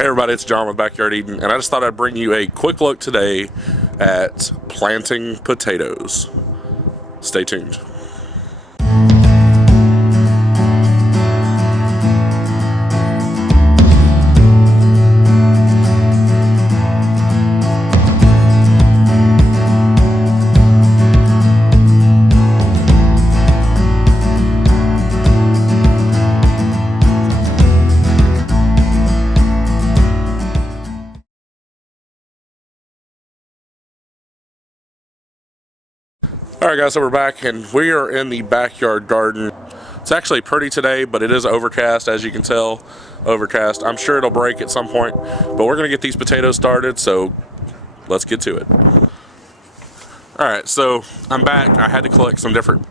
Hey everybody, it's John with Backyard Eden, and I just thought I'd bring you a quick look today at planting potatoes. Stay tuned. Alright guys, so we're back and we are in the backyard garden. It's actually pretty today, but it is overcast, as you can tell. Overcast. I'm sure it'll break at some point, but we're going to get these potatoes started, so let's get to it. Alright, so I'm back. I had to collect some different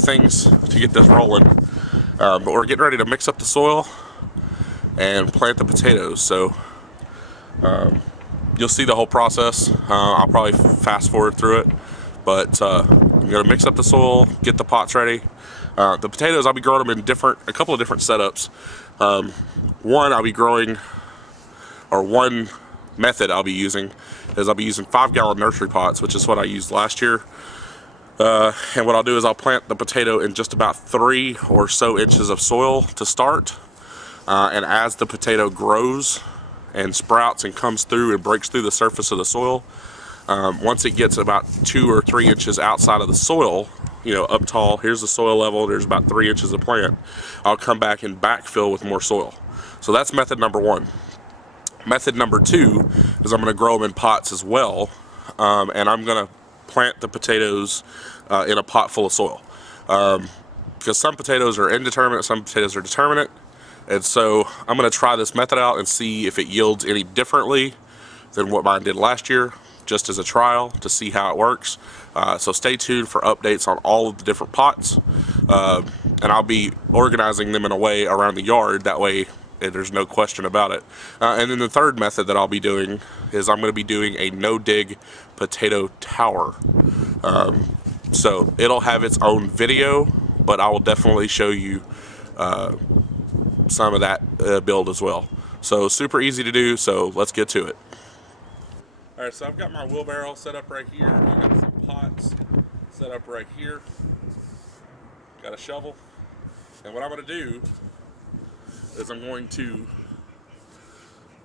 things to get this rolling. But we're getting ready to mix up the soil and plant the potatoes. So you'll see the whole process. I'll probably fast forward through it. But I'm gonna mix up the soil, get the pots ready. The potatoes, I'll be growing them in a couple of different setups. One method I'll be using is I'll be using 5-gallon nursery pots, which is what I used last year. And what I'll do is I'll plant the potato in just about 3 or so inches of soil to start. And as the potato grows and sprouts and comes through and breaks through the surface of the soil, once it gets about 2 or 3 inches outside of the soil, you know, up tall, here's the soil level, there's about 3 inches of plant, I'll come back and backfill with more soil. So that's method number 1. Method number 2 is I'm going to grow them in pots as well, and I'm going to plant the potatoes in a pot full of soil. Because some potatoes are indeterminate, some potatoes are determinate, and so I'm going to try this method out and see if it yields any differently than what mine did last year, just as a trial to see how it works. So stay tuned for updates on all of the different pots, and I'll be organizing them in a way around the yard, that way there's no question about it. And then the third method that I'll be doing is I'm going to be doing a no-dig potato tower. So it'll have its own video, but I will definitely show you some of that build as well. So super easy to do, so let's get to it. Alright, so I've got my wheelbarrow set up right here. I've got some pots set up right here. Got a shovel. And what I'm going to do is I'm going to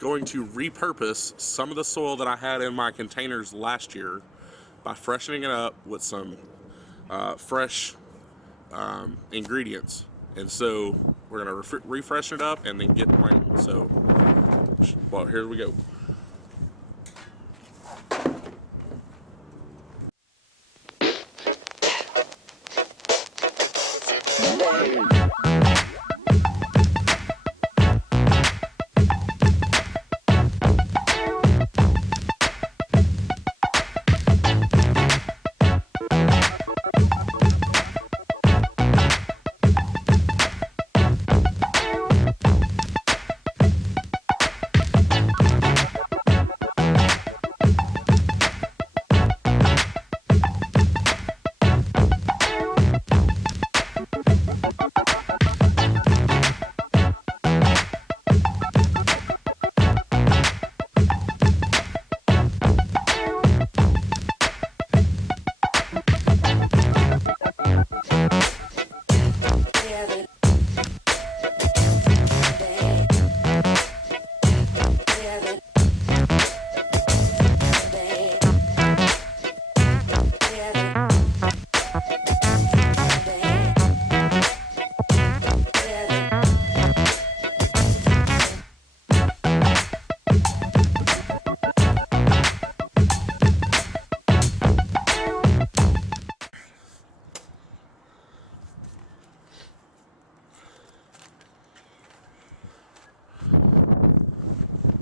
repurpose some of the soil that I had in my containers last year by freshening it up with some fresh ingredients. And so we're going to refresh it up and then get planted. So, well, here we go.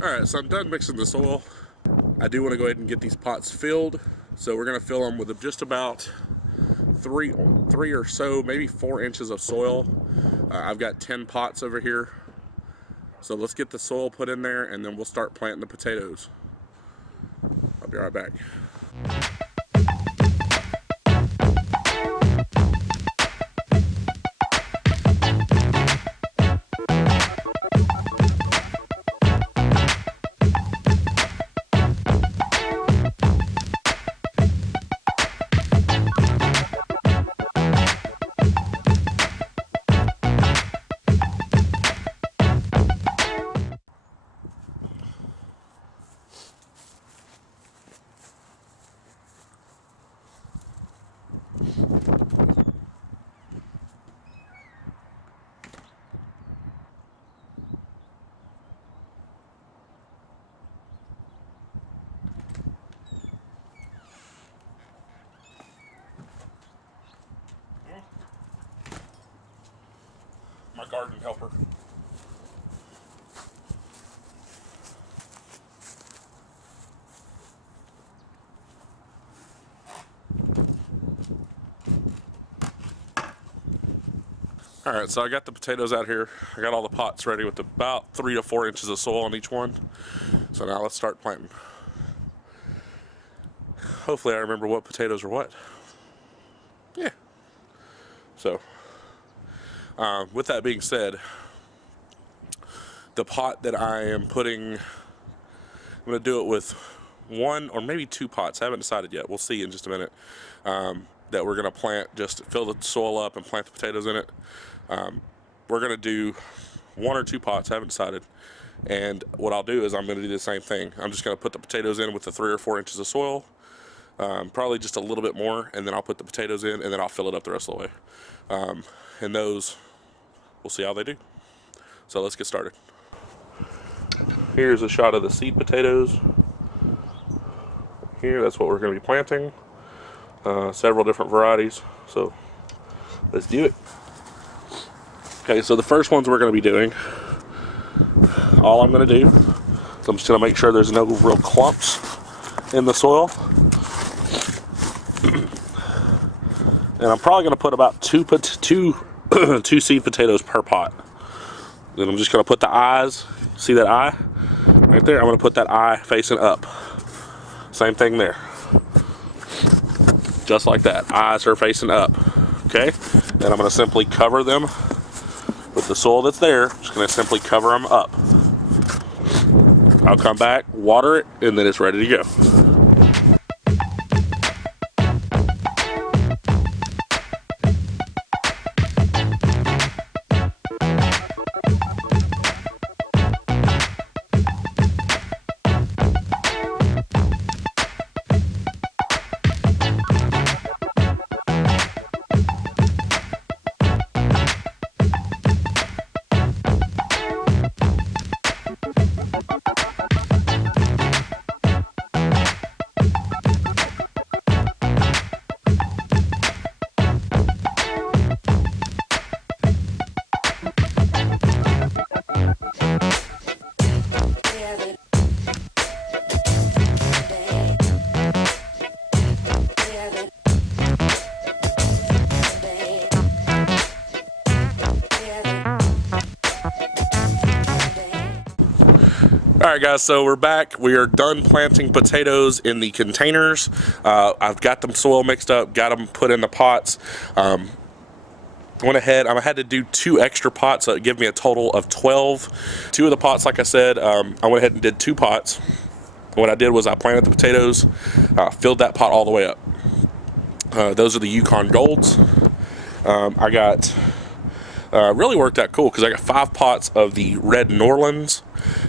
Alright, so I'm done mixing the soil. I do want to go ahead and get these pots filled. So we're going to fill them with just about 3 or so, maybe 4 inches of soil. I've got 10 pots over here. So let's get the soil put in there and then we'll start planting the potatoes. I'll be right back. my garden helper. Alright, so I got the potatoes out here. I got all the pots ready with about 3 to 4 inches of soil on each one. So now let's start planting. Hopefully I remember what potatoes are what. Yeah. So, with that being said, the pot that I am putting, I'm going to do it with 1 or maybe 2 pots. I haven't decided yet. We'll see in just a minute. That we're going to plant, just fill the soil up and plant the potatoes in it. We're going to do 1 or 2 pots. I haven't decided. And what I'll do is I'm going to do the same thing. I'm just going to put the potatoes in with the 3 or 4 inches of soil. Probably just a little bit more, and then I'll put the potatoes in, and then I'll fill it up the rest of the way. And those, we'll see how they do. So let's get started. Here's a shot of the seed potatoes. Here, that's what we're going to be planting. Several different varieties. So let's do it. Okay, so the first ones we're going to be doing, all I'm going to do is I'm just going to make sure there's no real clumps in the soil. And I'm probably going to put about two seed potatoes per pot. Then I'm just going to put the eyes, see that eye right there? I'm going to put that eye facing up. Same thing there. Just like that. Eyes are facing up. Okay? And I'm going to simply cover them with the soil that's there. Just going to simply cover them up. I'll come back, water it, and then it's ready to go. Alright guys, so we're back. We are done planting potatoes in the containers. I've got them soil mixed up, got them put in the pots. Went ahead, I had to do 2 extra pots, so it gave me a total of 12. 2 of the pots, like I said, I went ahead and did 2 pots. What I did was I planted the potatoes, filled that pot all the way up. Those are the Yukon Golds. I got, really worked out cool because I got 5 pots of the Red Norlands,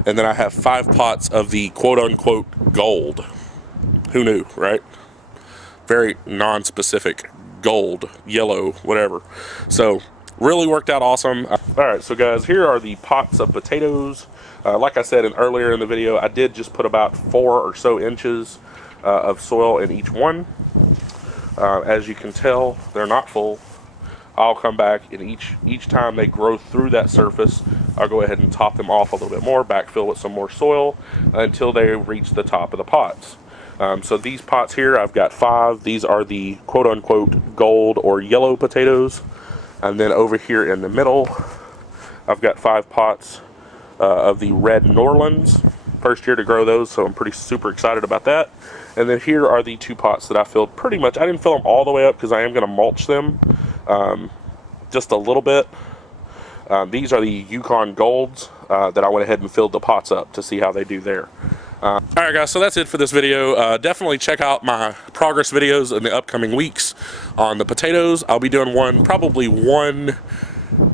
and then I have 5 pots of the quote-unquote gold. Who knew, right? Very non-specific. Gold, yellow, whatever. So, really worked out awesome. Alright, so guys, here are the pots of potatoes. Like I said earlier in the video, I did just put about 4 or so inches of soil in each one. As you can tell, they're not full. I'll come back, and each time they grow through that surface, I'll go ahead and top them off a little bit more, backfill with some more soil until they reach the top of the pots. So these pots here, I've got 5. These are the quote-unquote gold or yellow potatoes. And then over here in the middle, I've got 5 pots of the Red Norlands. First year to grow those, so I'm pretty super excited about that. And then here are the 2 pots that I filled pretty much. I didn't fill them all the way up because I am going to mulch them just a little bit. These are the Yukon Golds that I went ahead and filled the pots up to see how they do there. Alright guys, so that's it for this video. Definitely check out my progress videos in the upcoming weeks on the potatoes. I'll be doing probably one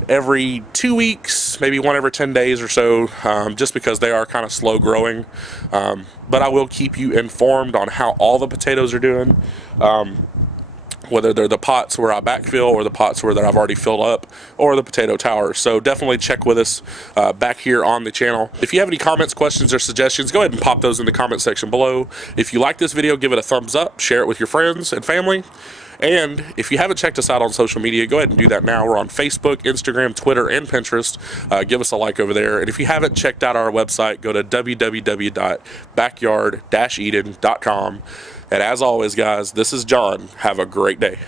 every 2 weeks, maybe one every 10 days or so, just because they are kind of slow growing. But I will keep you informed on how all the potatoes are doing. Whether they're the pots where I backfill or the pots where that I've already filled up, or the potato towers. So definitely check with us back here on the channel. If you have any comments, questions, or suggestions, go ahead and pop those in the comment section below. If you like this video, give it a thumbs up, share it with your friends and family, And if you haven't checked us out on social media, go ahead and do that now. We're on Facebook, Instagram, Twitter, and Pinterest. Give us a like over there. And if you haven't checked out our website, go to www.backyard-eden.com. And as always, guys, this is John. Have a great day.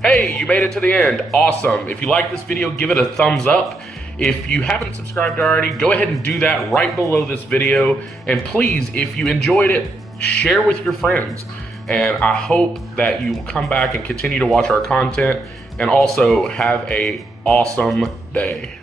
Hey, you made it to the end. Awesome. If you like this video, give it a thumbs up. If you haven't subscribed already, go ahead and do that right below this video. And please, if you enjoyed it, share with your friends. And I hope that you will come back and continue to watch our content, and also have an awesome day.